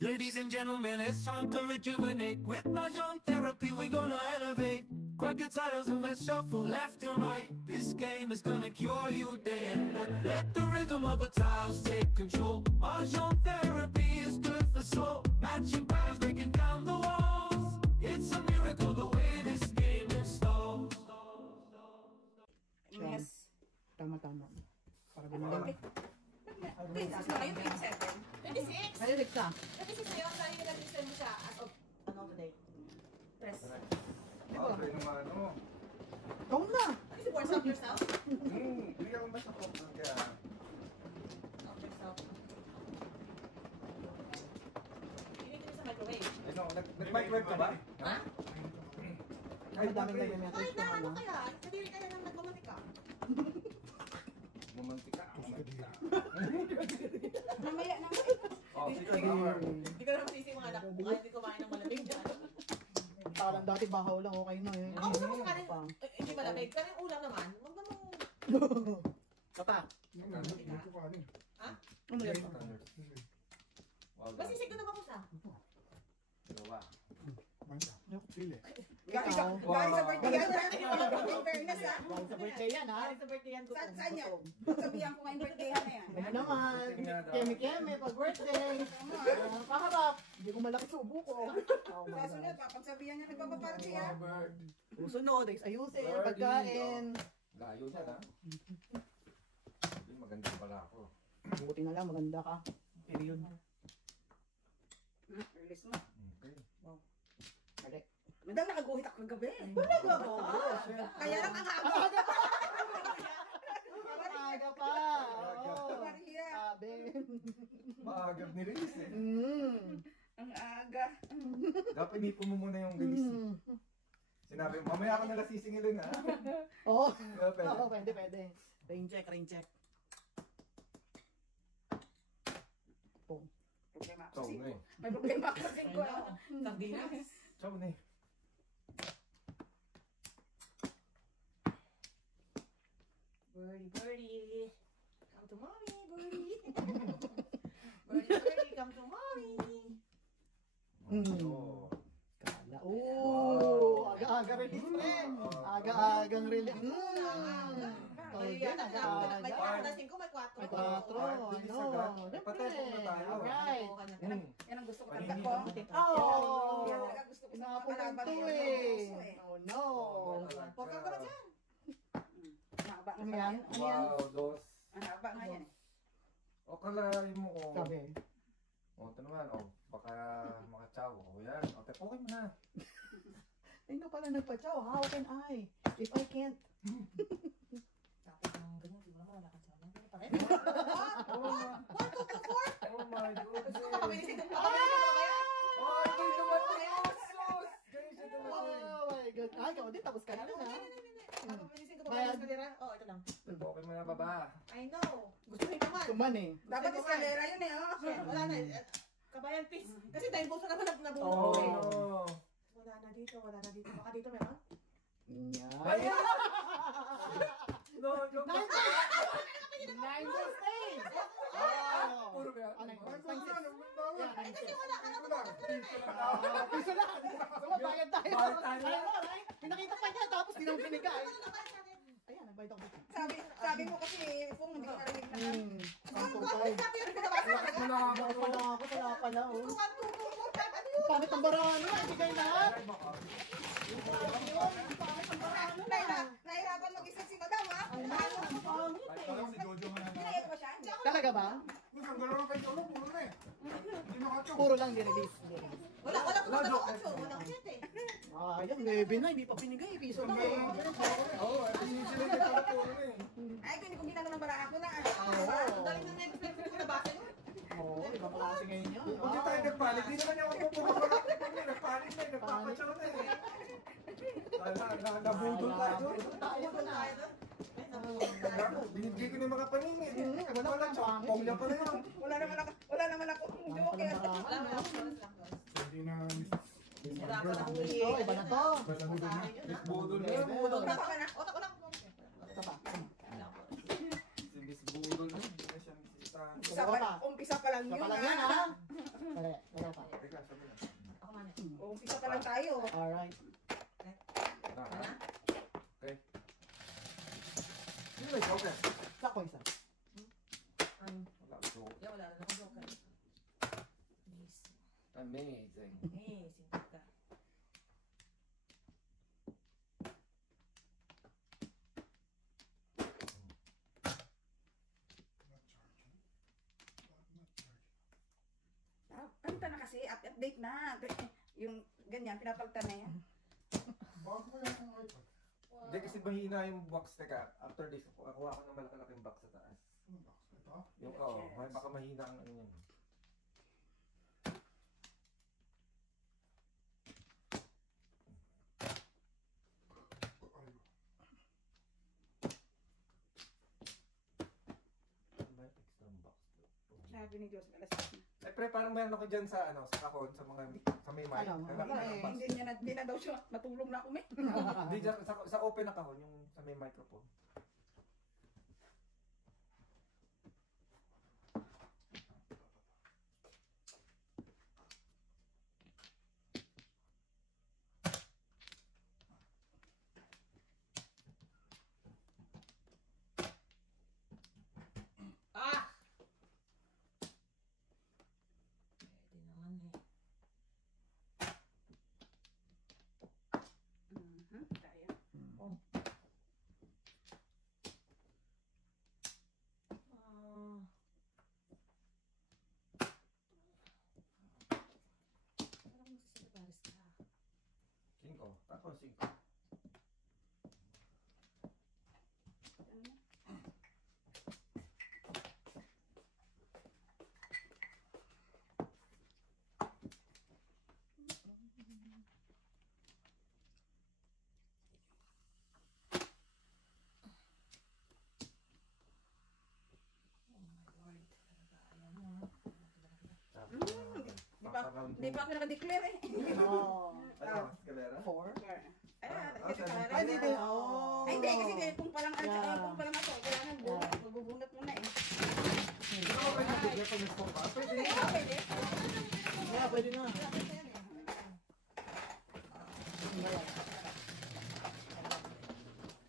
Ladies and gentlemen, it's time to rejuvenate. With Mahjong therapy, we're gonna elevate. Grab your titles and let's shuffle left and right. This game is gonna cure you day and night. Let the rhythm of the tiles take control. Mahjong therapy is good for soul. Matching patterns, breaking down the walls. It's a miracle the way this game installs. Yes. Tama-tama. Para ganda. Princess na kayo, 27. 26? Malilig ka. 26 na yun, dahil nag-register mo siya as of ano today? Press. Okay naman, ano. Ikaw na! Is it worse off yourself? Hindi ka basta po. Kaya, Off yourself. Init mo sa microwave. ano, nag-microwave ka ba? Ha? Ay, dami na yung Kahit message ko na ano na. kaya, kadiri ka na lang nagmamantika. Bumantika. Bumantika. Mamaya na mo. Oh, sige, Amar. Hindi ka naman sisi mga anak mo, kahit hindi kumain ng malamig dyan. Parang dati bahaw lang, okay na eh. Ako gusto ko kanin, hindi malamig. Pero yung ulam naman, huwag namang... Kata. Ha? Ano yan? Wow, Masisig ko naman ko siya. dalawa. Ikaw. Galing sa birthday yan, ha? In fairness, ha? Galing sa birthday yan, ha? Sa birthday yan ko. Saan yan? Sabihan ko ngayong birthday na yan. Ano naman? Keme-keme, pag birthday. Paharap. Hindi ko malaki subo ko. Oh my Kasunod, God. pagsabihan niya nagpapaparty, ha? Susunod, ayusin, pagkain. Layo siya, ha? Hindi, maganda pala ako. Buti na lang, maganda ka. Period. Release mo. Okay. Kali. Madang nakaguhit ako kagabi. Talaga ba? Kaya lang ang aga. Maaga pa. Oo. Maria. Sabi. Maagap ni Riz, eh. Ang aga. Dapat inipo mo muna yung bilis. Sinabi mo, mamaya ako nalang sisingilin, ha? Oo. Pwede. Oo, pwede, pwede. Rain check, rain check. Boom. Problema ako Chow kasi na ko. eh. May problema ako kasi ko. Sardinas. Chow na eh. Birdie, birdie. Come to mommy, birdie. Birdie, birdie, come to mommy. Oh. Kala. Oo. Aga-aga release, friend. Aga-agang release. Ay, yan. May 4, ko, may 4. May 4. Bilis Ano? agad. Siyempre. Patay muna tayo. Alright. Yan ang gusto ko Paningin talaga ko. Oh. Yan talaga gusto ko sa mga Inaapon kalaban to ko. eh. Oh no. Porka ka na dyan. Mahaba Ano na yan? yan. Ano yan? Wow, dos. Ang haba nga yan. O kalahin mo ko. Sabi. O, ito naman. O, baka makachaw. O, yan. O, okay mo na. Ay na pala nagpa-chow. How can I? If I can't. Tapos ng ganyan, siguro naman wala ka dyan. Ganyan pa rin. Oh, 1, 2, 2, 4. oh my goodness. Gusto ko makabilisin. Makabilisin ko ba yan? Oh, ito yung dumating. Oh, sus. Ganyan siya dumating. Oh my God. Ay, ikaw din. Tapos ka na na. Makabilisin ko ba yan? Oh, ito lang. Okay mo na ba ba? I know. Gusto rin naman. Tuman eh. Dapat eskalera yun eh. Oh. Wala na. Kabayan, please. Kasi dahil puso naman nabuo Oh. ko eh. Wala na dito, wala na dito. Baka dito meron? Yan. No, joke. 9 days. Oh. Puro ba yan? Ano yun? Ay, Five, six. wala. Ay, kasi wala ka na Piso lang. Bayad tayo. Bayad tayo. Ay, ay, pinakita pa niya tapos di naman binigay. Ayan, nagbayad ako. Sabi mo kasi, Fung, hindi ko narinig na. Sampo tayo. Wala ako. Wala ako, wala pala. Oh. Pangit ang barano, ibigay lahat. Nahirapan mag-isa si Madam, ha? Ang pangit eh. Parang si Jojo nga na. Pinayat mo siya? Talaga ba? Puro lang di-release. Wala ka na 8. Wala ka dyan eh. Ah, yan, 11 na, hindi pa pinigay. Piso lang eh. Oo, sila yung pala puro eh. Ay, kung hindi ko ginagawa ng barako na. Ang galing na next ko na basa yun. Oo, ibang klase ngayon yun. Kung di tayo nagpanik, di naman yung pupuro. Nagpanik na, nagpapachaw na eh. Nabudol tayo. Tayo ko na. Binibigay ko na yung mga paningin. Wala Wala, chompong niya pala yun. Wala naman ako. Joke. Wala mo lang. Wala ka na Ito, iba na to. Budol na. Budol na. Otak ko lang. Ito pa. Si Miss Budol na. Hindi na siya bisita. Umpisa pa lang Ito yun, pa lang yan, ha? ha? Dali, dali. tayo. Alright. Ah, okay. Sino may joker? Sako isa. Wala ko joker. Wala na akong joker. Amazing. Sinta. Kanta na kasi, update na. Yung ganyan, pinapalitan na yan. Hindi kasi mahina yung box. Teka, after this, kuha ko ng malaki-laking box sa taas. Yung, baka mahina ang ano yun. Ano ba yung extra box? Sabi ni Diyos, alas na. Eh, pre, parang meron ako dyan sa, ano, sa kahon, sa mga, sa may mic. Ano, Lalaki wala ng eh. box. Hindi na daw siya, matulong na ako, may. Hindi, dyan, sa open na kahon, yung sa may microphone. Pwede naman eh. Kaya. Parang magsasabaris ka. 5. Tapos 5. Hindi pa ako nakadeclare eh. Oh. Ano, escalera? 4. Ay, Hindi din. Oh. hindi, kasi kung palang kung palang ako, wala nang magbubunot mo na eh. Hindi ko pwede bigyan pag may smoke pa. Pwede. Pwede. Yeah, pwede na.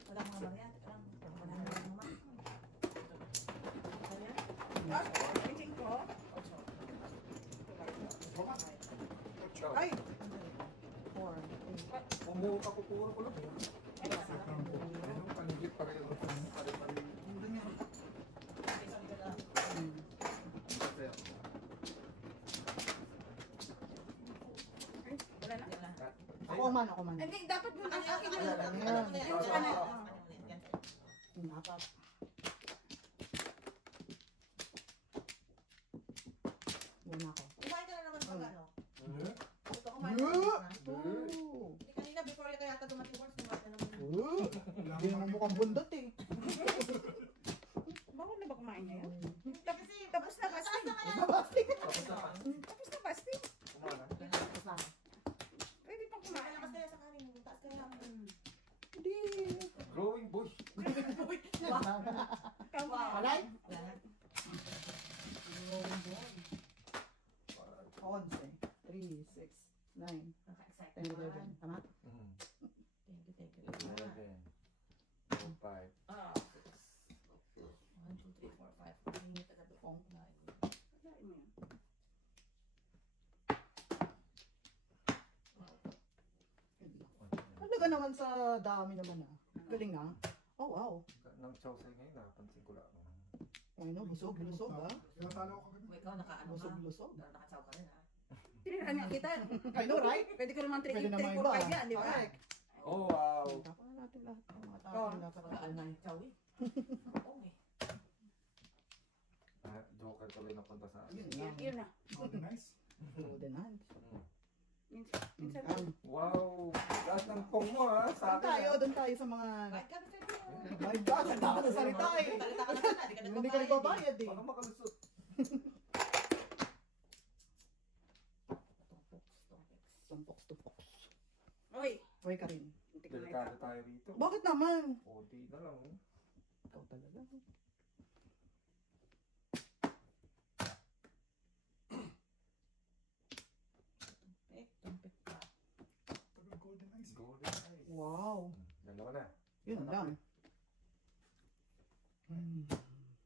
Wala mga mariyan. Wala na lang naman. Pinsing ko. Ay! 4. Umuha ka pupuro ko lang. Ano, panigit pa rin. Wala na. Ako man, ako man. Hindi, dapat mo ang akin Ayan. Apat. Yan ako. Kumain ka na naman pag ano. Hmm? Ito kumain ka na naman. Ooh. Hindi kanina before ka yata dumating once, kumain ka naman. Ooh. Hindi naman mukhang bundot eh. Bawal na ba kumain ngayon? Kasi Tapos na fasting. Tapos na. Tapos na fasting. Kumana. Pwede pang kumain. malakas kaya sa kanin, taas kaya. Hindi. Growing bush. Alay? Yan. 11, 3, 6, 9, 10, Nakaka-excited 11. Tama? Mhm. Thank you. 11. 4, 5. Ah, 1, 2, 3, 4, 5. Mainit agad ako. Kain mo yan. Talaga naman sa dami naman ah. Galing ah. Oh wow. Nang chow say ngayon, napansin ko lang. Ay no, busog ah. O ikaw, naka-ano ka? Busog. Nakatsaw ka rin ha? Tinirahan nga kita. I know, right? Pwede ko naman 3, Pwede 4, naman iba. 5 yan, di ba? Correct. Oh, wow. Tapos natin lahat ng mga tao Oh. na dapat Pagkaan na natin. yung chow eh. Oo eh. Joker tuloy na punta sa akin. Yun Yun, lang. yun na. Golden hand. Minsan Ang. Wow! Lahat ng pong mo ha, sa Doon akin. doon tayo sa mga... Kahit ka na sa'yo. My God, ang dami ng salita eh. Salita ka na sana, Hindi ka nagbabayad eh. Baka makalusot. Tumpok. Oy, Hoy ka rin. hindi ko na Delikado ito. tayo rito. Bakit naman? O, di na lang. Oh. Ikaw talaga. Tumpik pa. Wow. Dalawa na. Yun lang.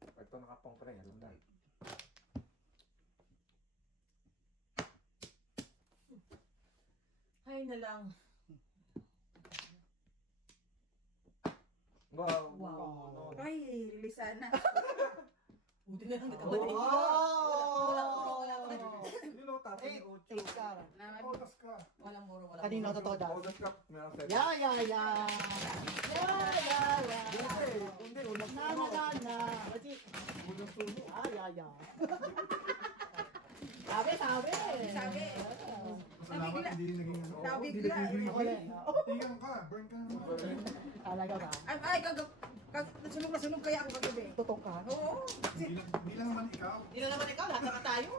Pag ito nakapang pa rin, alam na. Ay na lang. Wow. Wow. Ay, Lisana. Buti na lang nagkamali. Wow! Wala. You know, tapos Eight. yung Eight ka. Walang muro, walang Kanino muro. totoo daw? Bonus cup, meron seven. Yeah, yeah, yeah. Yeah, yeah, yeah. Hindi, ulang Na, na, na, na. Kasi, Bonus suno. ah, yeah, yeah. Sabi, sabi. Sabi. Salamat, hindi rin naging ano. Nabigla. Wala. Tingnan ka, burn ka naman. Talaga ba? Ay, nasunog na sunog kaya ako kagabi. Totoo ka? Oo. Hindi lang naman ikaw. Hindi na naman ikaw, lahat na tayo.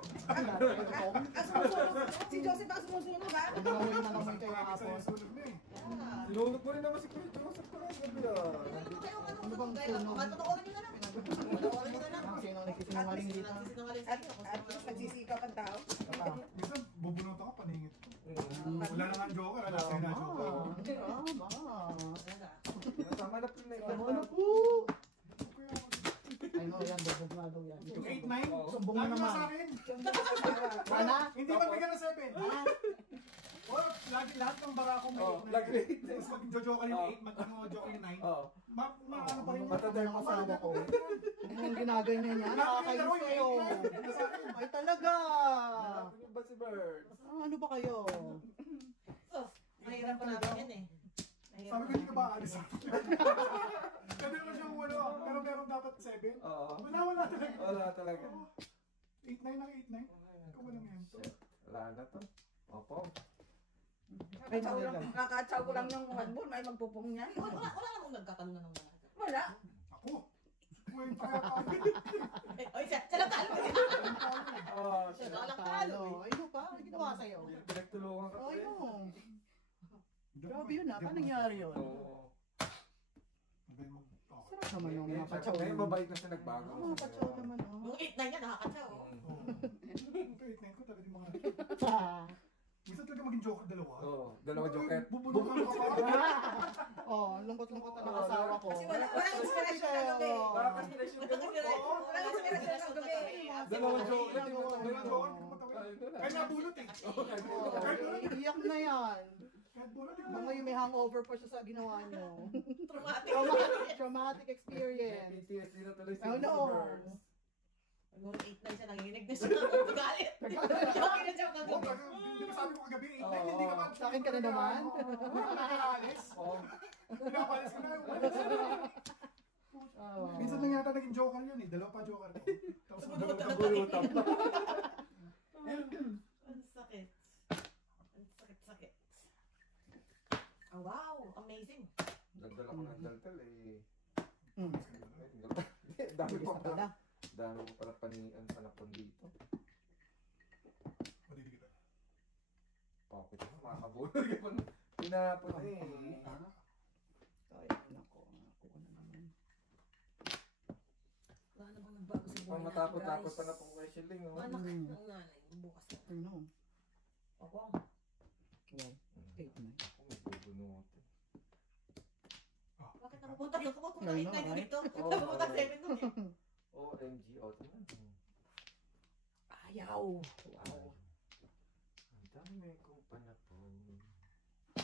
Si Joseph ang sumusunod ba? Nagawin na naman kayo Sa hapon. sunog na eh. Sinunod mo rin naman si Kuya Joseph pa rin gabi ah. Ano bang sunog? Matutoorin nyo na lang. Matutoorin nyo na lang. Sino ang nagsisinungaling dito? Nagsisinungaling sa At inyo. least nagsisikap ang tao. Minsan, bubunot ako, paningit ko. Wala na nga joker, wala sa'yo na joker. Tama na pinay. Tama na po. Ay no, yan, dugog na daw yan. Yung 8-9, Sumbong mo lagi naman. sa akin. Sana? Hindi ba bigyan ng 7? Lagi lahat ng barako may 8 na lagi yun. eight na yun. Tapos mag-joker yung 8, mag-joker yung 9. Oo. Ano pa rin yun? Matanda yung kasama ko. Yung ginaganyan niya, nakakainis kayo. Ay talaga. Ano ba si Bert? Ah, ano ba kayo? Mahirap pa namin yan eh. Sabi ko, hindi ka ba aalis sa akin? Sabi ko siyang ano, pero meron dapat 7. Oo. Wala talaga. Wala talaga. 8-9 lang 8-9. Ikaw walang yan to. Wala na to. Opo. Kakatsaw ko lang yung handball, may magpupong niya. Wala namang nagkatalunan ng mga. Wala. Ako. Uy, kaya pa. Oy, siya lang talo. Oh, Siya lang talo. Ay, ano pa? Ano ginawa sa'yo? pinagtulungan ka. Ay, no. Grabe yun ah. Paano nangyari yun? Oo. Sarap naman yung mga patsaw. Ngayon mabait na siya nagbago. Mga patsaw naman oh. Yung 8-9 niya, nakakatsa oh. Ito 8-9 ko talaga yung mga... Minsan talaga maging joker dalawa. Oo, dalawa joker. Bubunukan ka pa. Oh, lungkot-lungkot na ng asawa ko. Kasi walang inspirasyon na gabi. Bakit sila siya Walang inspirasyon na gabi. Dalawa joker. Kaya nabulot eh. Iiyak na yan. Kahit bulot eh. Mga yung may hangover pa siya sa ginawa niyo. Traumatic. Traumatic experience. PTSD na tuloy si Oh, no. Birds. Siguro 8-9 siya, nanginginig na siya. Galit. Joke na siya Oo, kagabi. talaga. Di ba sabi ko kagabi, 8-9, hindi ka ba? Sa akin ka na naman. Hindi ka nakaalis. Oo. Pinapalis ka na. Oh. Minsan lang yata naging joker yun eh. Dalawa pa joker ko. Tapos Nabulutan pa. Ang sakit. Ang sakit-sakit. Oh, wow, amazing. Nagdala ko ng daltal eh. Hmm. Dami pa Bilis na pala. Dami ko pala panapon dito. Madidikita. Bakit ako makakabulog yung pinapon eh. Ay, nako. Ako na naman. Wala na bang nagbago sa buhay Pang natin, matapot-tapot guys? pa na pong questioning oh. Anak ng nanay, bukas na. Ano? Ako. Wow. 8 na. Ako may bubunutin. Bakit napupunta yung pupunta Ay, 8-9 no, dito? Oo. Napupunta 7 dun eh. OMG, Ottoman. Ayaw. Wow. Ang dami kong panapon. At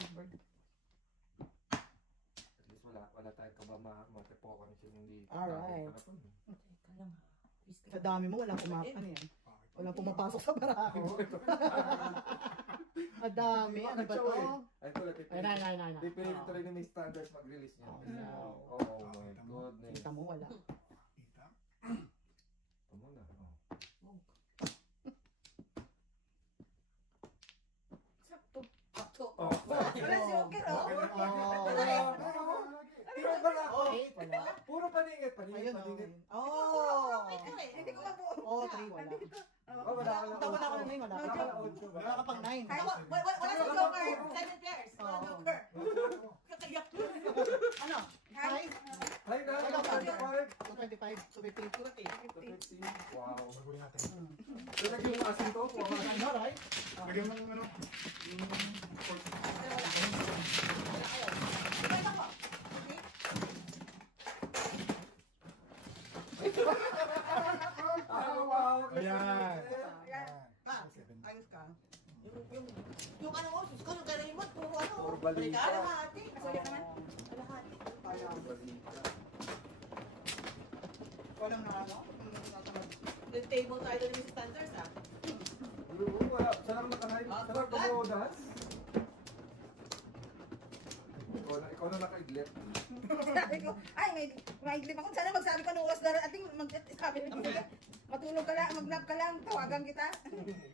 least wala tayong matipokan siya yung dito. Alright. Teka lang ha. Sa dami mo, walang kumakan yan. Walang pumapasok sa barako. Ang dami. Ano ba to? Ay, tulad ito. Ay, nay. Di pinili tuloy na may standards mag-release niya. Oh, no. Oh my goodness. Kita mo, wala. Kita. Ito muna. Oh. Sakto. Sakto. Oh. Wala joker, oh. Tira ba na ako? Okay, wala. Puro paningit. Ayun, Paningit. oh. Hindi ko mabuo. Oh, 3, wala. Oh, wala ka Tama na ako ng 9, wala. Wala ka pang 9. Wala sa joker. 7 players. Wala Oo. joker. Kakayak. Ano? Hi. 5? Ay, na. Ano ba? 25. 25, so 50. 15. Wow. Baguhin natin. So, naging asin to. Ano, right? Lagyan mo ng ano. Wala kayo. ka. Yung ano mo, sus ko, yung kailangan mo, puro ano. Puro balita. Kalahati. Masaya naman. Kalahati. Balita. Walang na ano. Nag-table tayo doon yung standards ah. Wala. Sarap nakahay. Sarap kumodas. Ikaw na nakaidlip. Sabi ko, ay, may iglip ako. Sana magsabi ko nung oras na ating sabi matulog ka lang, mag-nap ka lang, tawagan kita.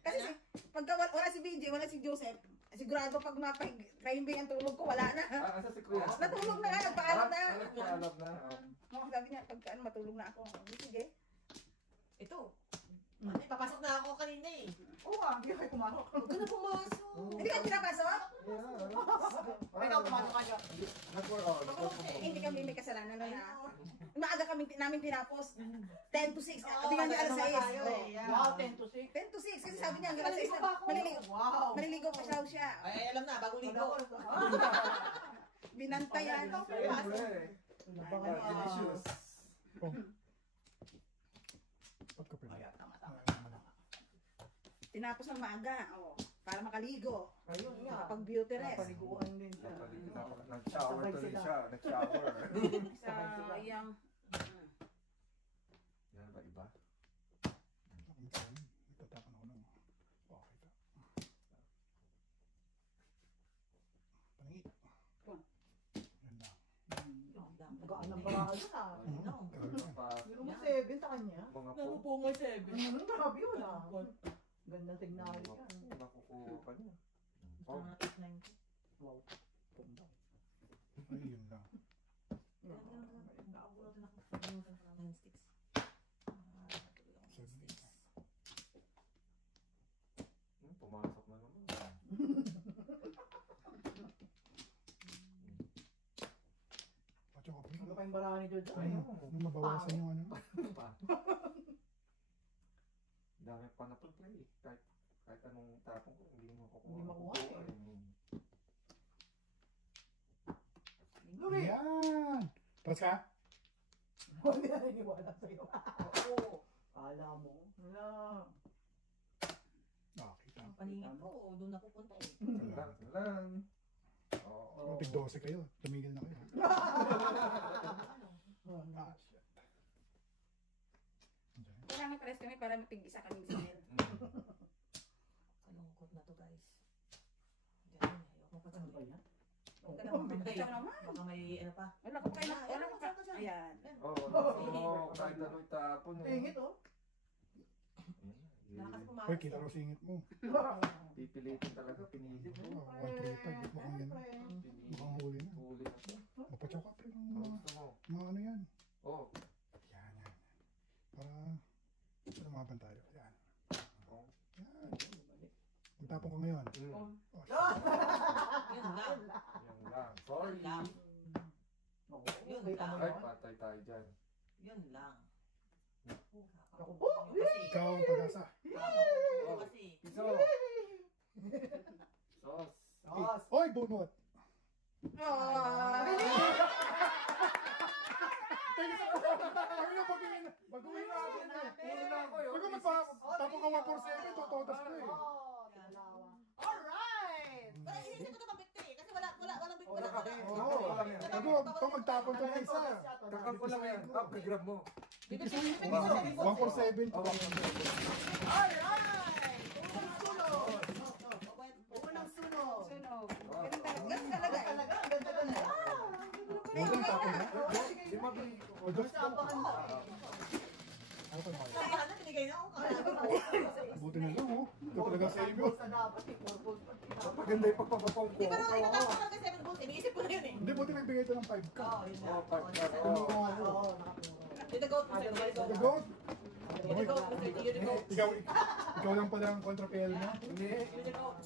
Kasi pagka wala si BJ, wala si Joseph, sigurado pag mapahimbing ang tulog ko, wala na. Asa si Kuya? Natulog na nga, nagpaalam na. Nagpaalam na. Sabi niya, pagka matulog na ako. Sige. Ito. Papasok na ako kanina eh. Oo hindi kayo pumasok. Huwag ka na pumasok. Hindi ka pinapasok? Ay, ako pumasok ka dyan. Hindi kami may kasalanan na. Maaga kami namin tinapos. 10 to 6. Sabi nga niya alas 6. Wow, 10 to 6. 10 to 6 kasi sabi niya alas 6 na maliligo. Wow. Maliligo pa siya. Ay, alam na, bagong ligo. Binantayan. Delicious. Tinapos ng maaga. Para makaligo. Ayun nga. Kapag beauty rest. Paliguan din siya. Nag-shower tuloy siya. Nag-shower. Sa iyang... Yan ba iba? Nagtatapon ako ng okay ta. Pangit. Yan na. Gaan ng barakal yun ah. Meron mo 7 sa kanya. Mga po. Napupungoy 7. Ano grabe yun ah. Gandang signal ka. Nakukuha pa niya. Wow. Ay, yun lang. Pumasok na naman. Pacho ko. Ano pa yung barahan ni George? Ano? Nung mabawasan yung ano? Dami pa na play. Kahit anong tapong ko, hindi mo kukuha. Hindi makuha eh. Yan! Tapos ka? Hindi na niniwala sa'yo. Oo. Kala mo. Wala. Kita. Paningin ko, doon ako punta eh. Lang. Oo. Tig 12 kayo. Tumigil na kayo. Shit. Kailangan pares kami para mapig-isa kami sa nil. Kalungkot na to guys. Diyan, ayoko pa Ano ba yan? Huwag ka na mamatay. Ikaw naman. Baka may ano pa. Wala ko kayo. Wala ko pa. Ayan. Oo, kahit ano itapon. Tingit oh. Yan. Wala kasi Uy, kita raw singit mo. Pipilitin talaga, pinilit mo. 135. Mukhang yan. Mukhang huli na. Huli na siya. Mapacho ka pero Gusto mo? mga ano yan. Oo. Yan. Para mahaban tayo. Yan. Yan. Magtapon ko ngayon. Oh, Yun lang. Yan lang. Sorry. Yun lang. Yun lang. Ay, patay tayo dyan. Yun lang. ikaw ang pag-asa. Ako kasi. Piso. Sos. Oy, bunot! Ay na, pag-uwi na ako na. Huli na ako yun. Pag magtapon ka 147, tutodas ko eh. Alright! Pero inisip ko ito mabigti eh. Kasi walang bigti. Wala ka. Oo. Pag magtapon ka na isa. Kakam ko lang yan. Grab mo. 147 to 147. Alright! Unang sunog. Sunog. Ganun talaga. Ganda talaga. Unang tapon na. Di mabili ko. O, dos ko. Saan na binigay na ako? Buti na lang, oh. Ito talaga sa inyo. Maganda yung pagpapapong ko. Di ba nung inatapos ko ng 7 volts, iniisip ko na yun eh. Hindi, buti nagbigay ito ng 5 ka. Oo, yun na. Oo, pag Kumuha ako. You're the goat, Mr. You're the The goat. goat. You're the goat, Mr. You're the goat. Ikaw lang pala ang kontrapelo mo. Hindi. You're the goat.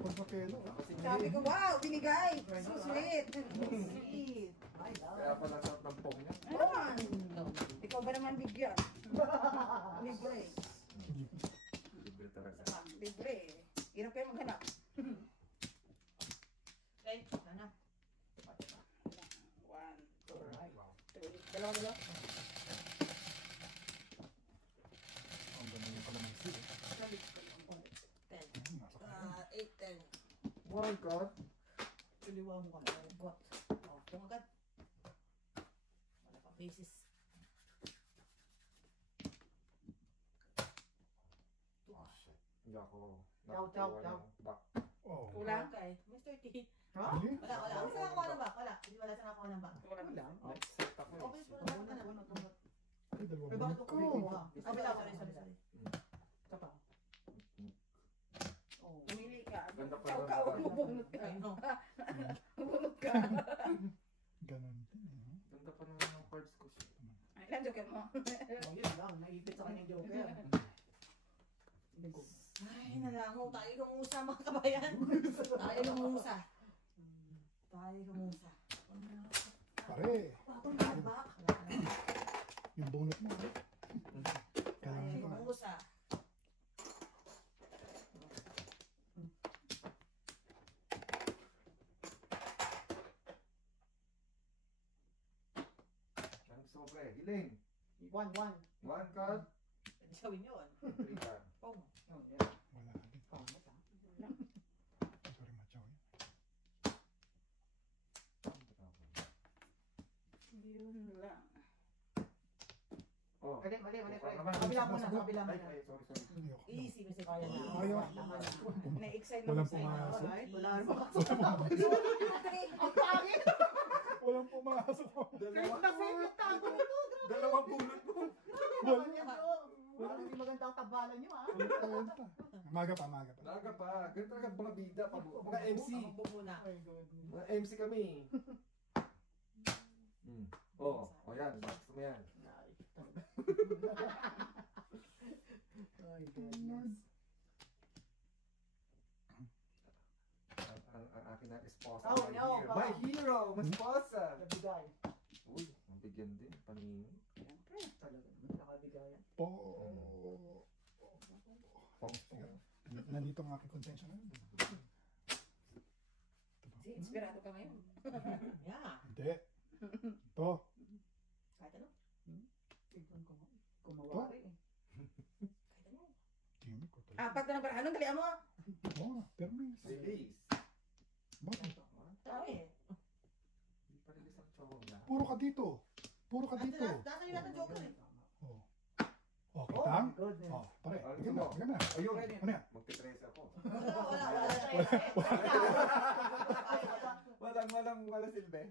Kontrapelo. Sabi ko, wow, binigay. So sweet. Sweet. Kaya pala sa tampong niya. Ano naman? Ikaw ba naman bigyan? Libre. Libre talaga. Libre. Hirap kayo maghanap. Okay, sana. 1, 2, dalawa. Ang ganda yung kalamansi. 10. Kumain ka? Tuliwa mo ka na. Got. Oh, kung agad. Wala pa basis. Oh shit. Hindi ako. Chow, chow, nakakuha chow. ng back. Oh. Kulang ka eh. Mr. T. Ha? Hindi? Wala. Hindi sa nakakuha ng back. Wala. Hindi wala sa nakakuha ng back. Wala. Next set ako eh. Okay, puro back ka na. Ay, dalawa Ay, ba? bakit ako kumuha? Kabila, sorry. Isa pa. Oh. Pumili ka. Ganda pa Ikaw rin. ka, mabunot ka. Mabunot ka. Ganun din. eh. Ganda pa naman ng cards ko. Shit. Ay, lang, joke mo. Oh, yun lang. Naipit sa kanyang joker. Hindi ko. Ay, nalangaw. Tayo lumusa, mga kabayan. Tayo lumusa. Tayo lumusa. Pare, Patong back. yung bunot mo. Tayo Kailangan ko. lumusa. Ang sobre. Hiling. One. One card. Gawin yun. Three card. Oh. Oh, yeah. Wala din. Pangit ah. Sorry, machaw yan. Yun lang. Oh. Mali, Bukang Fred. naman. Kabila muna, kabila Ay, muna. ay, sorry. Ayoko. Easy, Mr. Kaya na. Ayaw. Tama na. Na-excite Walang na. pumasok. Alright, wala naman. Ang pangit! Walang pumasok. Dalawang bulot mo. Wala hindi maganda ang tabalan nyo ah. Maga pa. Naga pa. Ganun talaga mga bida. Mga MC. Ang muna. Mga MC kami. Oh, yan. Gusto mo yan. Ay, goodness. Ang akin na esposa. Oh, no, My hero. My esposa. Nabigay. Uy, mabigyan din. Paningin. Siyempre, talaga naman nakabigayan. Po. Pong. Nandito ang aking konsensya na. Si inspirado ka ngayon. Yeah. Hindi. Ito. Kahit ano. Tignan ko nga. Kumawari eh. Kahit ano. Timik ko talaga. Apat na ng parang. Anong dalian mo? Oh, permis. Release. Bakit? Tao eh. Hindi pa release ang chola. Puro ka dito. Nasa nila ng joker eh. Oh. Oh, Oh, kita? my goodness. Oh, pare. Ano Bigyan mo? mo. Bigyan mo na. Ayun. Ano yan? Magtitrese ako. Wala. Wala silbi.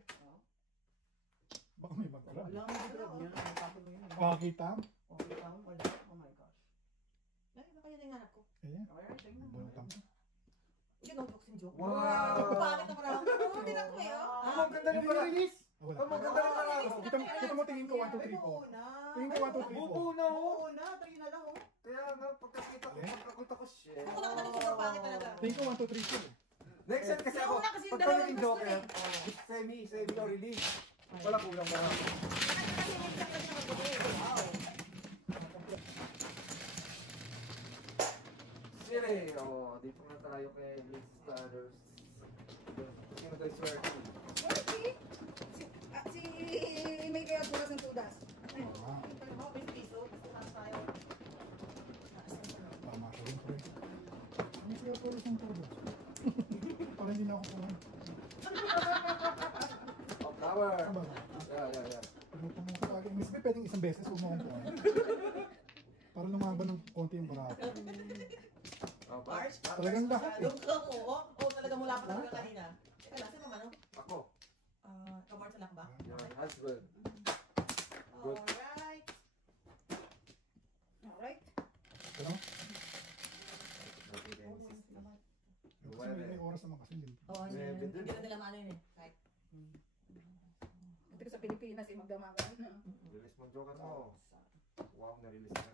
Baka may magkara. Wala mo dito. Yan ang tapos mo yun. Oh, kita? Okay lang. Wala. Oh my gosh. Ay, baka yun ang hanap ko. Ayan. Alright, tingnan mo. Bunutan mo. Hindi no jokes and joke. Wow! Bakit ang parang? Oo, tinan ko eh. Oh. Ang maganda ng parang. Ah, wala. Ang maganda ng parang. Kita mo tingin ko 1, 2, 3, 4. Una. Tingin ko 1, 2, 3, 4. Buto na oh. Una. Tayo na lang oh. Kaya nga, pagkakita ko, shit. Ako nakataling sobrang pangit talaga. Tingin ko 1, 2, 3, 4. Next set kasi ako. Una kasi yung Pag dalawa pala yung yung gusto Joker, semi o release. Wala kulang na. Sire, dito na tayo kay Liz Stardust. Sino tayo swerte? Si may kaya bukas ng tudas. Ah, Piso. Taas tayo. tama siya rin, pre. Ang siya po isang todo. Parang hindi na ako kuhan. Oh, flower. Aba, Yeah. pumupunong ko lagi. Miss, pwedeng isang beses huwag mo akong kuhan. Para lumaban ng konti yung barato. Oh, Mars. Talagang lahat eh. Doon ka mo. Oo, talaga mula pa talaga kanina. Teka lang, sino naman? Ako. Kamar sa lakba? Yan, husband. Alright. Alright. Ano? Wala Kasi may oras naman kasi hindi. Oo, hindi na nila maano yun eh. Kahit. Ito sa Pilipinas eh, magdamagan. Release mo ang Joker mo. Wow, na-release na.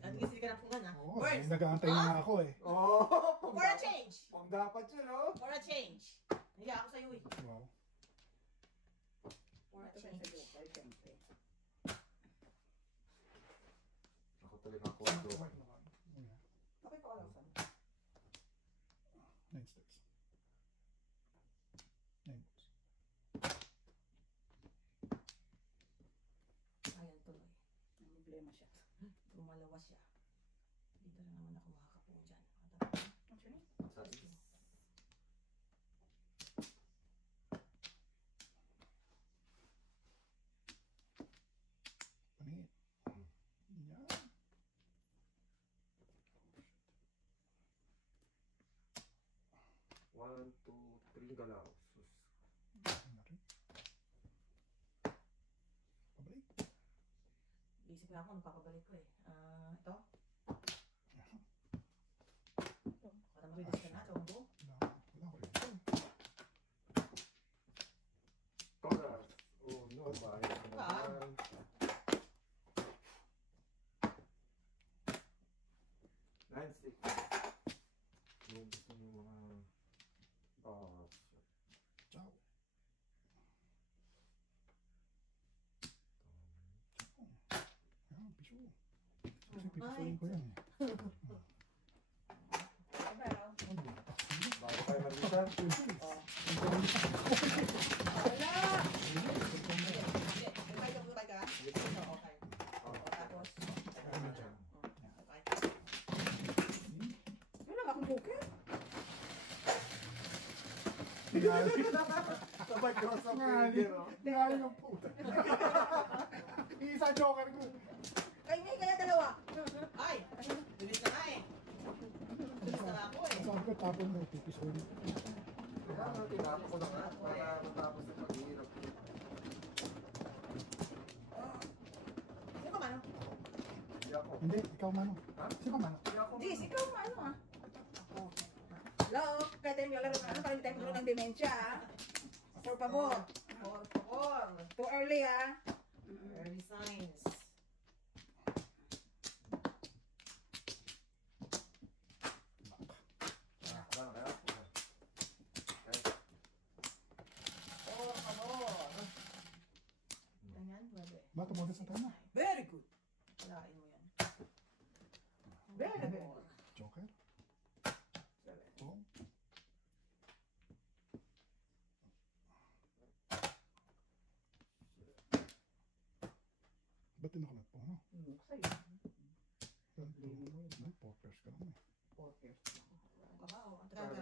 At kasi ka na pungan ha. Oo, Birds! nag-aantay na nga ako eh. Oh! For a change! Pang dapat yun, oh! For a change! Hiya ako sa'yo eh. Wow. For a change. Ako talaga ako. Okay pa lang sa'yo. 9 steps. 9 moves. Ayan tuloy. May problema siya. Lumalawas siya. Dito lang naman ako makakapuo dyan. Actually, Sa 1, 2, 3 galaw. Sus. Ano rin? Pabalik. Isip na ako, ano papabalik ko eh. Ito. Para marilis ka na, chombo. Wala ko rin. Toras. Oh, no. Bahay na naman. Nine, six. Yung gusto nyo mga... Ciao. Ayan, piso. Kasi pipisuin ko yan eh. Kabaw. Bago kayo marisan. Wala! Okay, okay ka? Okay. Tapos, Ano dyan? okay. Wala nga akong bukit. Sabay cross up Ngali. Ngali ng puta. Isa joker ko. Ay, may kaya dalawa. Ay, bilis na nga eh. Bilis na nga ako eh. Sabi ko tapon mo, pipisuin. Kaya nga, tinapos ko na nga para matapos na paghihirap. Sino ka mano? Hindi ako. Hindi, ikaw mano. Ha? Sino mano? Hindi ako. Jeez, ikaw ano ah? Hello, pwede mo laro na ano para hindi tayo magkaroon ng dementia ah. Por favor. Por favor. Too early ah. Early signs. Kaya po. Por favor. Ganyan, pwede. Bato mo sa tayo na. Very good. Kalain mo yan. Very good. Joker. Oh. Ba't tinakulat po, no? Sa'yo. May pokers ka naman eh. Ano ka ba? O, ang tagal.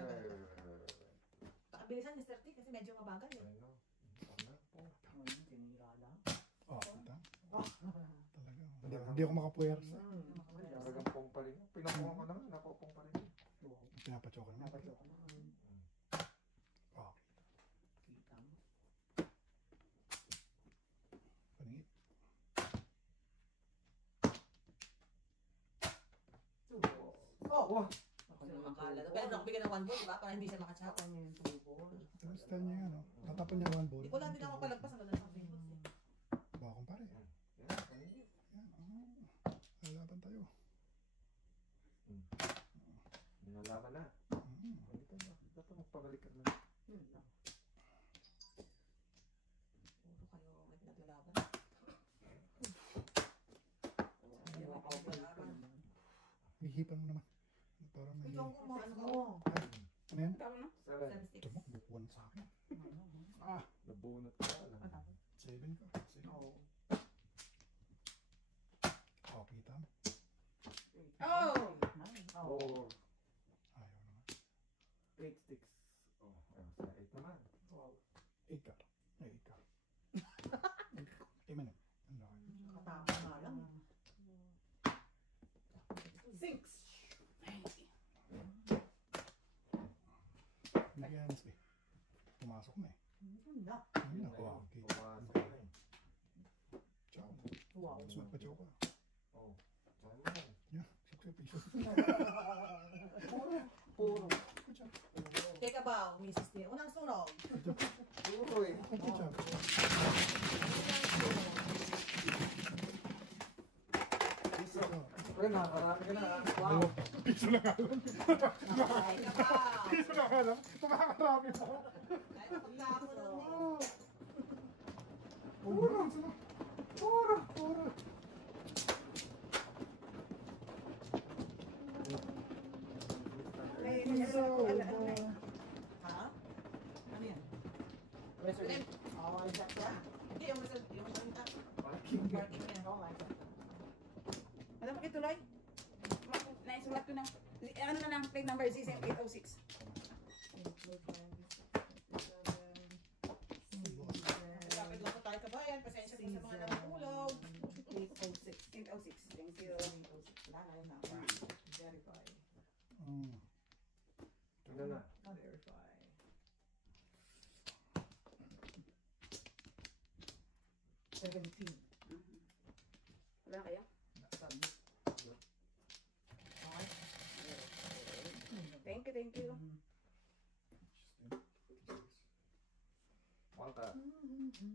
Pakabilisan, Mr. T, kasi medyo mabagal eh. Oh, kita. Talaga. Hindi ako makapuwersa. Talagang pong pa rin. Pinakuha ko na nga, napopong pa rin. Pinapachokan naman. Oh. Paningit. Oh! Wow! Ako naman makala. Pero nakabigyan ng 1 ball, di ba? Para hindi siya makachap. Pero style niya yan, no? Tatapon niya one ball. Hindi ko lang din ako palagpas ang ganda ng fingers eh. Baka kung pare. Yan, paningit. Yan, lalaban tayo. Nalaman na. Mm. Dapat magpabalik ka na. Puro kayo may pinaglalaban. Hihipan mo naman. Para may... Ito ang mo, ano ko? Ano yan? Tama na? 7. Ito mo, bukuan sa akin. Ah, Nabunot ka lang. 7 ka. Sige. Oo. Oh, kita mo. Oh! Oo. Ayaw naman. 8 sticks. Oh, ayun, sa 8 naman. 8 ka. Ay, 8 ka. 8 minute. Ano? Katapos nga lang. 6! Bigyan honestly. Pumasok na eh. Ganda. Ayun na. Wow, okay. Pumasok na eh. Ciao. Wow. Suot pa chow ka. Oh, saan mo yan? Yeah, 6 piso. Puro. Good job. Take a bow, Mrs. T. Unang sunog. Puro eh. Good job. Piso. Well, nakakarami ka na. Wow. Piso lang alam. Take a bow. Piso lang alam. Tumakarami pa. Ay, nakapagtako na mo. Puro. Puro. Puro. Ha? Ano yan? Lim. Oo, exact yan. Hindi, yung salita. Parking na yan. Oo, exact. Alam mo kituloy? Naisulat ko na. Ano na lang, plate number CSM 806. Lapit lang po tayo kabayan. Pasensya po sa mga namumulog. 806. 806. Thank you. Wala na. Verify. Mm. Ano na? Verify. 17. Wala kaya? Submit. Okay. Thank you, thank you. Mangka. Amen.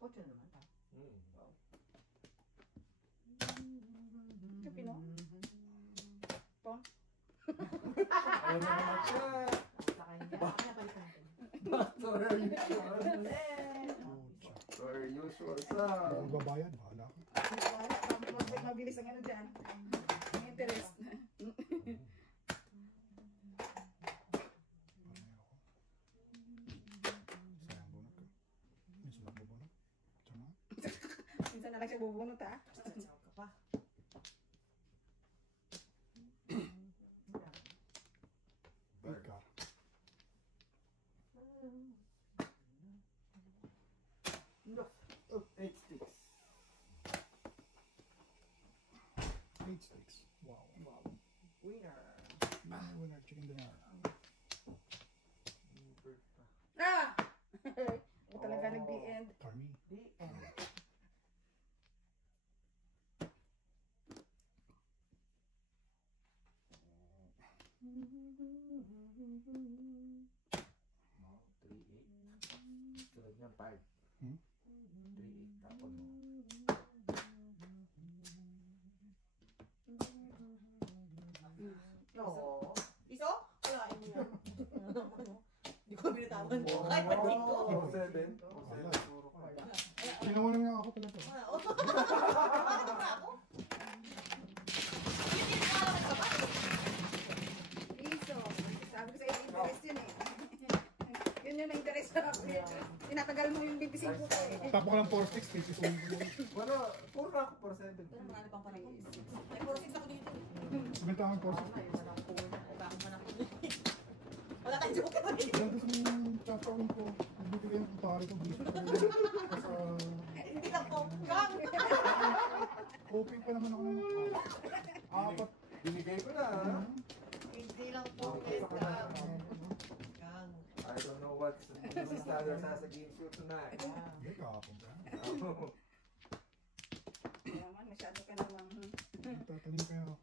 Okay. 8 na naman. Kapi, no? Pong? Ayun na naman siya. Sa kanya. Pinapalik natin. Doctor, Pucha. per usual sa. Ako babayad, bahala ka. Mabilis ang ano dyan. Ang interest. Sayang bunot ka. Minsan ako bunot. Tsaka. Minsan na lang siya bubunot, ha? Sasawag ka pa. Ika. Oh, 8 sticks. 8 sticks. Wow. Winner. Winner chicken dinner. Ah! Ako talaga nag-the-end. Carmi. The end. No, 3-8. Sunod niya 5. Hmm? 3-8 tapon mo. No. Iso? Wala, mo yan. Hindi ko binitawan mo. Kahit pati ko. Oh, 7. Oh, 7. Puro ka. Tinawanan nga ako talaga. Bakit ba ako? Piso. Sabi ko sa iyo, interest yun eh. Yun yung na-interest sa ako. Tinatagal mo yung 25 ko eh. Tapo ko lang 4 sticks. Titisuhin ko yun. Wala, puro ako for 7. Pero marami pang panahon. May 4-6 ako dito. Bentahan 4 sticks. Wala tayong joke. Yan kasi yung tatawin ko. Nagbibigay ng kumpare ko. Biso ko rin. Sa Hindi lang ponggang. hoping pa naman ako na apat. Binigay ko na. Hindi lang ponggang. I don't know what's Mrs. Tyler sa game show tonight. Hindi kahapon ka. Kaya naman, masyado ka namang... Tatanim kaya ako.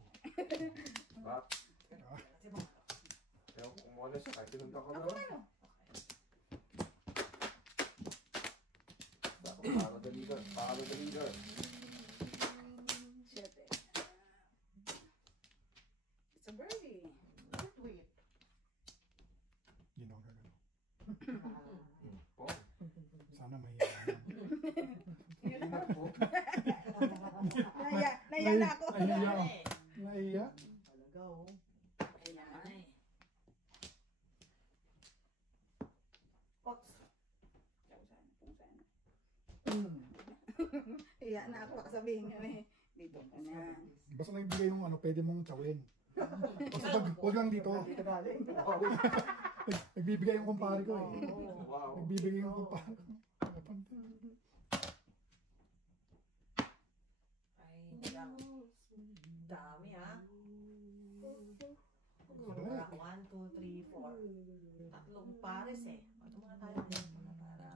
Bak, Ah, ewan ko muna siya kahit sinunta ko Ako lang. ano? Para the leader, para the leader. Shit eh. It's a birdie. Wait. ginawa ka gano'n. Po, Sana mahina naman. hindi po. Naiya na ako. Nahiya. Nahiya? Talaga oh. Ay naman. Pots. Iya na ako, baka sabihin nyo eh. Dito ka na. Basta nagbigay yung ano, pwede mong tsawin. Basta wag lang dito. Nagbibigay yung kumpare ko eh. Wow. Nagbibigay yung kumpare ko. Ay, hindi ako. Dami ah. Wala ako. 1, 2, 3, 4. Tatlong pares eh. Ito muna tayo. Para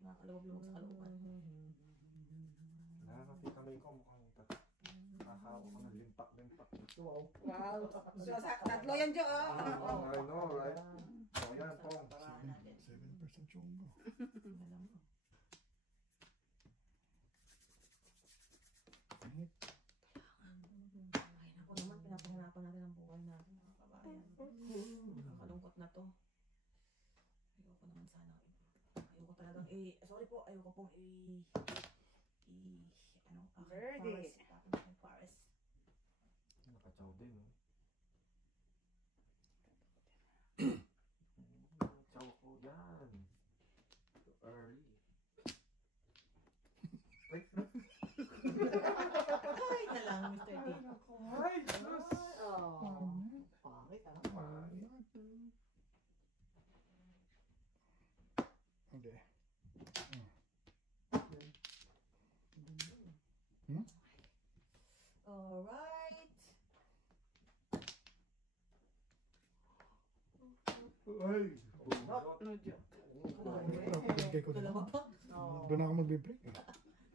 makakalubog-lubog sa kalooban. Nakakapit kamay ko mukhang nakakawa ko ng limpak-limpak. Wow. Wow. So, tatlo yan, Jo. I know, right? Oh, yan, Pong. 7% chungo. Init. Ay, naku naman, pinapahirapan natin ang buhay natin, mga kabayan. Nakakalungkot na to. Ayoko naman sana. Ayoko talagang sorry po, ayoko pong ano, Birdie. Paris. Nakachaw din, no? Chaw ko, yan. Too early. Wait, Ay, na lang, Mr. D. ay, sus! Oh, pangit ah. Okay. Ay. No joke. Pinigay ko Dalawa pa? Doon ako magbe-break eh.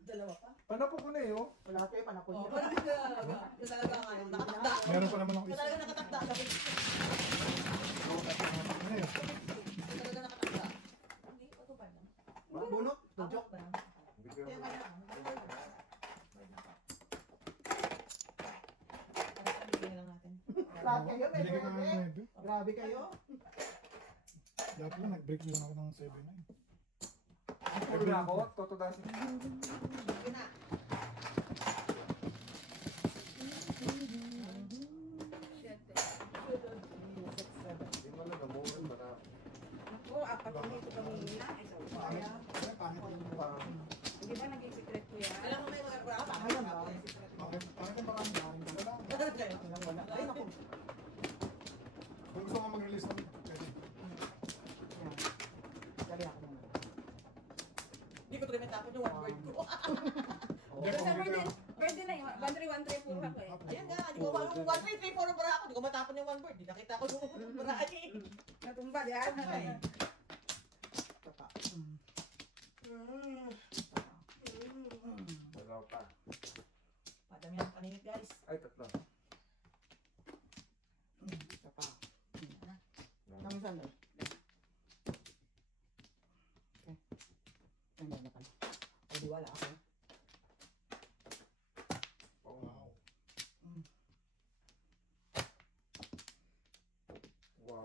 Dalawa pa? Panapo ko na eh, oh. Wala kayo, panakot Oh, niyo. parang yung talaga ngayon, nakatakda. Meron pa naman ako Yung isa. talaga nakatakda. Ano yun? Yung talaga nakatakda. Hindi, ito ba lang? Bunot? No joke. Ba? Bigyan Kaya mo. kaya, bibigyan lang natin. Lahat kayo, may Binigay ko ng break. 9. Grabe kayo. Dati lang, nag-break na lang ako ng 7 na eh. Ano na ako? Toto dancing. Yun na. Hindi mo lang namuhan ba na? Ako, apat na ito kanina. Ay, so, Pangit. kaya. Ay, pangit yung parang. Hindi ba naging secret ko yan? Alam mo may mga brava? Ayun ba? Pangit yung parang dahil. Wala. Wala. Ay, naku. Kung gusto mo mag-release ng pwede. Yan. Dali ako muna. Hindi ko tuloy matapon yung one word ko. Hindi, Pero sa kung birthday, hindi birthday na yun. 1-3-1-3 puro ako eh. Ayun nga, di ko yung 1, 3, 3, 4 ang bara ako. Di ko matapon yung one word. Di nakita ko yung bara eh. Natumba, yan. Ay. Tapa. Wala pa. Padami ang paningit guys. Ay, tatlo. Tapa. Nang sandal. Okay. Sandal na pala. Ay, di wala ako. Oh. Wow. Wow.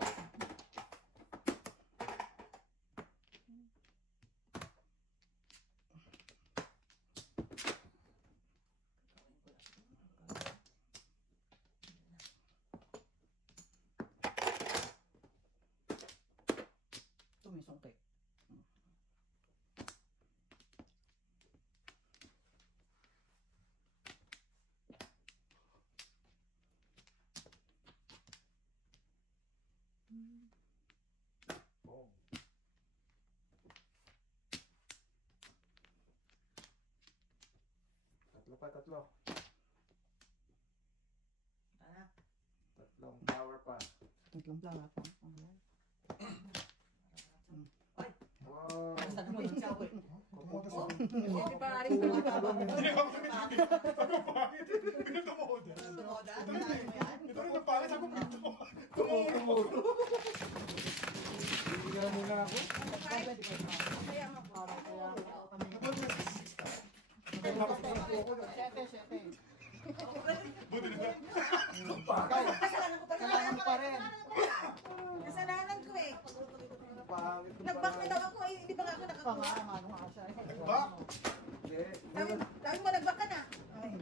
Tumisungkit. Oh. Tatlo pa, tatlo. Ano? Tatlong flower pa. Itlong lang ako. Wow. Basta naman ang sawi. Tumutas ako. Hindi pa rin Hindi ako tumitigil. Sabi ko pangit. Pinatumudas. Sumoda? Ito Wala rin mo yan? Ito rin ang pangit. Sabi ko pinatumudas. Tumuro. Hindi ka na muna ako. Kaya nga po. Siyete. Buti na. Kasalanan ko pa rin. Kasalanan ko pa rin. Kasalanan ko eh. Pangit ko Nag-back na pa. daw ako eh. Hindi ba nga ako nakakuha? Back? Hindi. Sabi mo nag-back ka na.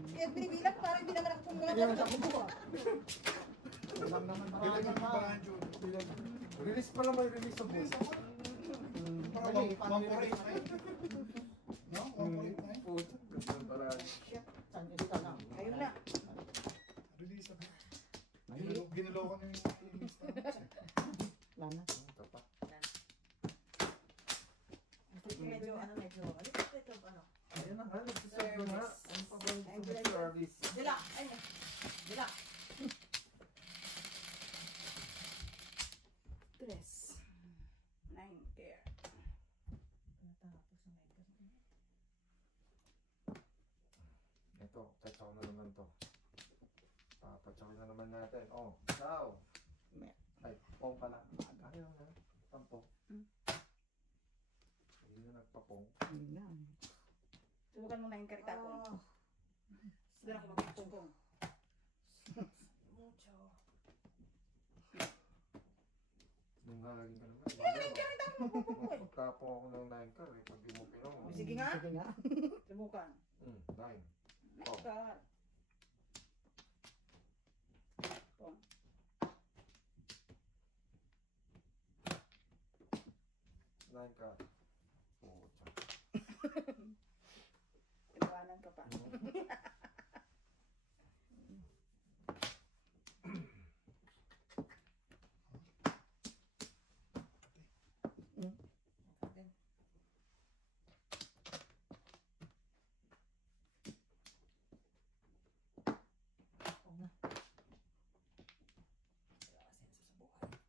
Kaya binibilang ko parang hindi naman ako kumuha. Bilang yung parang June. Release pa naman, release sa book. Parang 148. No? 148. Puta, ganun pala. Ayun na. Release ako. Ginuloko niyo yung Lana. Ito pa. Medyo ano. Ayun na nga, nagsiserve na. Ano pa ba yung gusto mo service? Dila! Ayun. Dila! Tres. 9 pair. Ito, tatsaw na naman to. Papatsawin na naman natin. Oh, ciao. Ay, pong pala. Ayaw na. Tampo. Hindi na nagpapong. Subukan mo na yung karita ko. Oh. Doon ako magpupungkong. Mucho. Nung halagin ka naman. Nine karita ko magpupungkong eh. Pagkapong ako ng 9 car eh. Pag di mo pinom. Sige nga. Subukan. 9. 9 car. Pong. 9 car. Pucha. Tinawanan ka pa.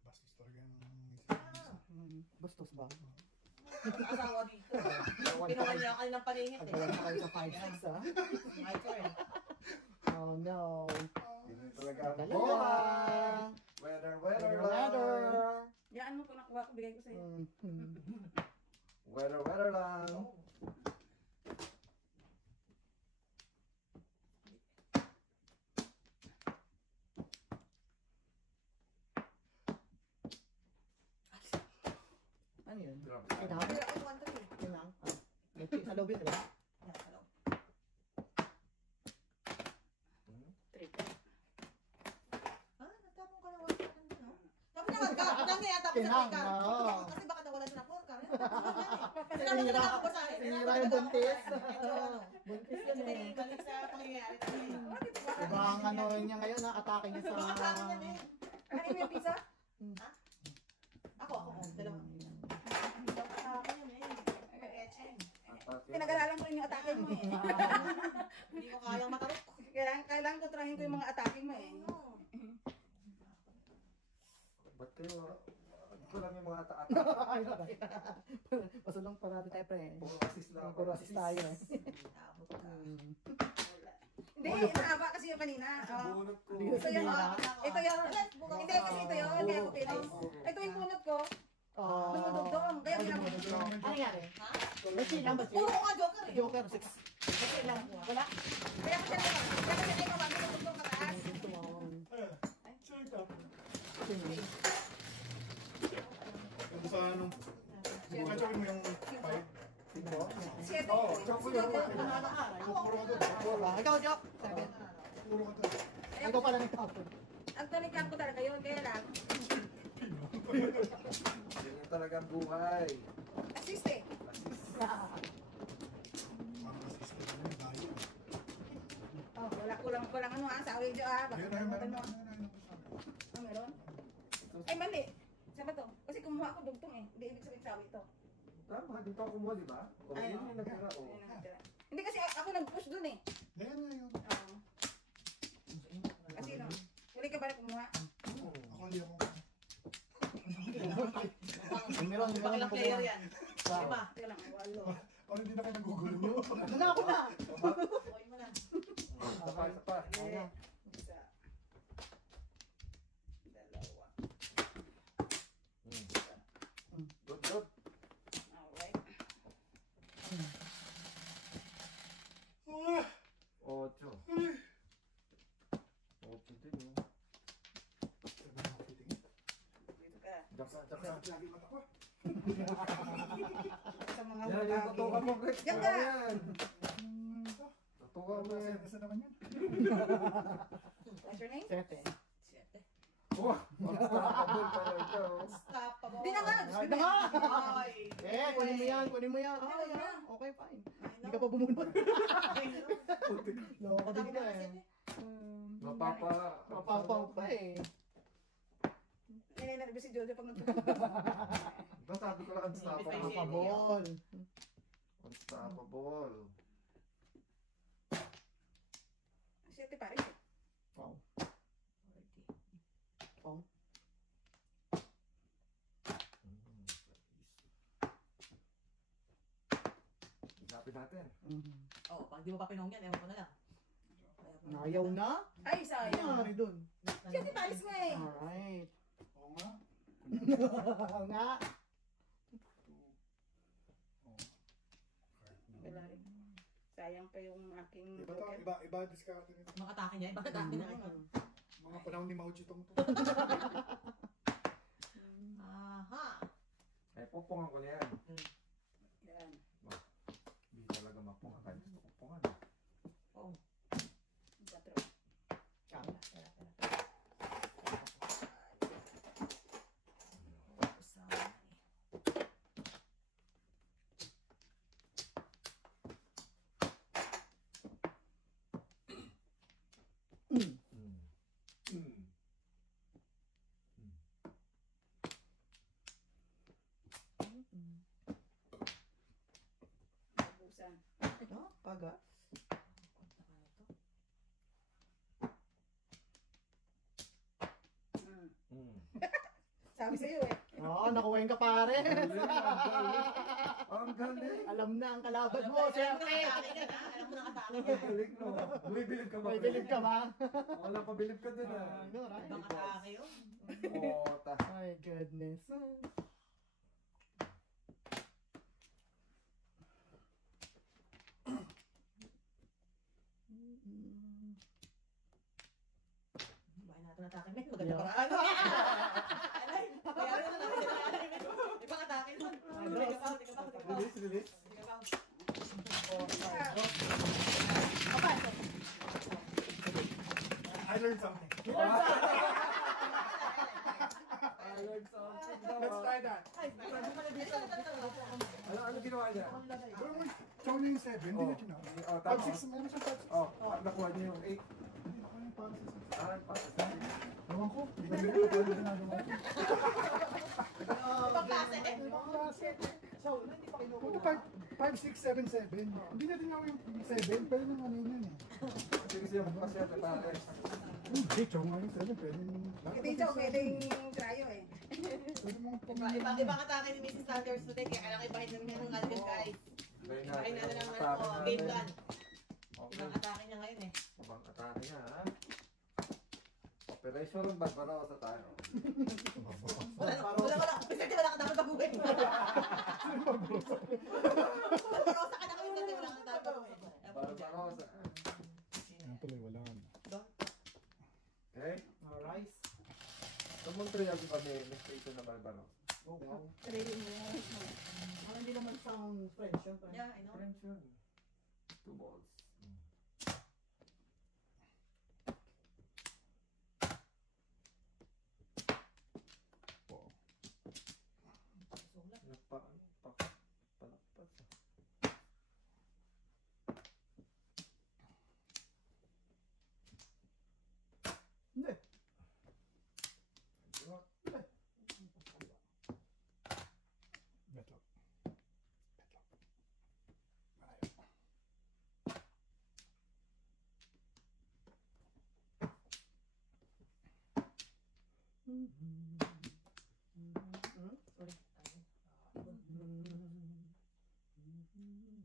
Bastos talaga ng isip. Bastos ba? Asawa dito. Pinuha niya kayo ng paningit eh. Pagkawan pa kayo sa 5-6 ha? My turn. Oh no. Ganyan talaga ang Talaga. buhay. Weather lang. Weather. Yan mo kung nakuha ko, bigay ko sa'yo. Weather lang. Ano yun? Grabe. Kailangan. Pero ako 1-3. Kailangan. May pick sa lobby, diba? Yan, hello. Nagtapong ka na wala ka na, no? Sabi naman ka, dami yata ko sa Kailangan, ka. oo. Kasi baka nawalan na ako, ka. Kasi Sinira- naman ako sa akin. sinira yung buntis. Medyo ano. Buntis Medyo yan eh. balik sa pangyayari natin. Diba ang ano niya ngayon ha? Atake niya sa... Baka sa akin yan eh. Ano yung pizza? Ako, dalawa. Baka sa akin yan eh. Echeng. Pinag-aralan ko rin yung atake mo eh. Hindi ko kayang matarok. Kailangan ko trahin ko yung mga atake mo eh. Ba't kayo? Ito lang yung mga ata-ata. Ay, pasulong parati tayo pre. Puro assist lang. Puro assist tayo eh. Abot ka. Hindi, naaba kasi yung kanina. Bunot ko. Ito yun, Sinira. ito yun. Hindi, kasi ito yun, kaya ko pinis. Ito yung bunot ko. Oh. Dumudugdong. Kaya pinag- Ano nangyari? Ha? May silang ba Puro siya? ko nga joker eh. Joker 6. May silang ko. Wala. Kaya ko siya dumudugdong kataas. Check up. Sino? Yung sa anong... Kachawin mo yung pipe. Siete. Oo, tsaka po yun. Puro Puro ka doon. Ikaw, Joke. Seven. Puro ka doon. Ikaw pala nagtapon. Ang tulikan ko talaga yun, kaya lang. Ganyan talaga ang buhay. Assist eh. Oh, kulang ano sa away baka kalimutan mo. Ah, meron? Ay, mali. Saan ba to? Kasi kumuha ako dugtong eh. Hindi ibig sabihin sawi ito. Tama, dito ako kumuha, di ba? O, Ay, yun yung natira, o. Ayun ang natira. Hindi kasi ako nag-push dun eh. Ayan nga yun. Oo. Kasi no, huli ka ba na kumuha? Ako hindi ako. Meron Pakilang player yan. Lima. Kaya lang, walo. Ako hindi na kayo nagugulo. Wala ako na. Okay mo na. Isa pa, isa pa. Isa. Dalawa. Good. Alright. Ocho. Ocho din, oh. Dito ka. Jaksa. Lagi mata ko. Sa mga Yan, yung tutukan mo, Greg. Diyan ka. Yan. Tutukan mo yan. Kasi naman yan. What's your name? Seven. Siyete. Wah, unstoppable pala ito. Unstoppable. Di na nga. Ay, na nga. Ay. Kunin mo yan, kunin mo yan. Ay, Ay, na. okay, fine. I Hindi know. ka pa bumunod. I know. Loko ka din Matapos ka na eh. kasi. Mapapaw pa eh. Ninenervous si Jojo pag nagtutunan. Ito sabi ko lang unstoppable. Mapabol. Unstoppable. Siyete pa rin eh. Wow. Pong. Lapit natin. Oh, pag di mo pa pinong yan, ewan ko na lang. Ayaw na? Ay, Ano sayang. nangyari dun? Siyete palis nga eh. Alright. Oo nga. Nga. Wala rin. Sayang pa yung aking Iba to, broker. iba discard nito. Mga atake niya, iba atake na ito. Mga panahon ni Mao Zedong to. Aha. Ay, pupungan ko na yan. Yan. Hindi talaga mapungan. Kahit gusto ko pungan. Oh. Quatro. Kama. Ubusan. No? Paga. Sabi sa'yo eh. Oo, nakuha ka pare. Ang galing. Alam na ang kalaban mo, Alam siyempre. mo na atake ka, alam mo na atake Ang ka. galing, no? Bumibilib ka ba? May bilib ka ba? Wala pa bilib ka dun, ah. Ano, right? Ibang atake yun. Ota. My goodness. Bahay natin atake, men. Maganda pa ano. Alay, bayaran na natin sila. Alay, men. Ibang atake nun. Tika pa, tika pa, tika pa. Release, release. Tika pa. I learned something. I learned something daw, Let's ah. try that. Ano ginawa niya? Pero mo, chow niya yung 7, hindi na kinawa. Oh, 5, tapos? 6, meron siyang 5, 6. Oh, nakuha niya yung 8. Hindi ako yung parang 6. Ah, pasok. Ewan ko, hindi ko rin paano ginagawa ko. Ibang klase. Ibang klase. So, hindi pa kinukuha. Punta 5, 6, 7, 7. Hindi na din ako yung 7, pero nung ano yun eh. Kasi siya bukas siya, pares. Hindi, chow nga yung 7, pwede yung... Hindi chow, pwede yung cryo eh. Pwede mong Ibang atake ni Mrs. Sanders today, kaya kailangan ibahin namin yung ano yun, guys. Ibahin na lang ng ano, game gun. Okay. Ibang atake niya ngayon eh. Ibang atake niya, ha? Operation Barbarossa tayo. Wala. Kasi wala ka dapat baguhin. Barbarossa ka na kami kasi wala ka dapat baguhin. Barbarossa. Yan tuloy, wala na. Okay? Alright. Sa Montreal, di ba may station na Barbarossa? Oh, wow. Sarili mo. Ano, hindi naman sound French yun. pero- Yeah, I know. French yun. 2 balls. Palakpas. Hindi. Ayun. Betlog. Malayo. Sorry.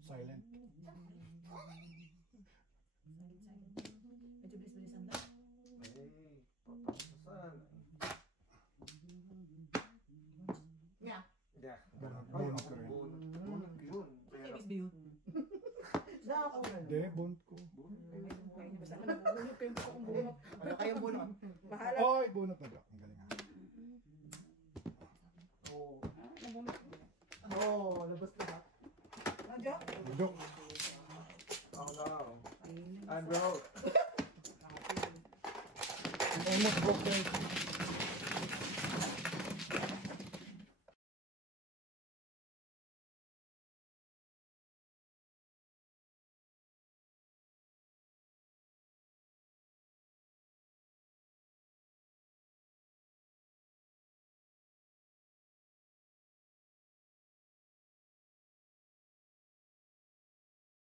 Silent. Medyo bilis-bilisan na. Ay, papasasan. Yeah. Yeah. Bonus ko rin. Bunot ko yun. Kaya Miss Bill. Hindi, bond ko. Basta ka nabunot kayo sa kong bunot. Ano kayong bunot? Bahala. Oy, bunot na ba? Ang galing ha. Oh. Nabunot. Oh, labas ka ba? Nadyo? Joke. Oh no. I'm broke. Almost broke guys.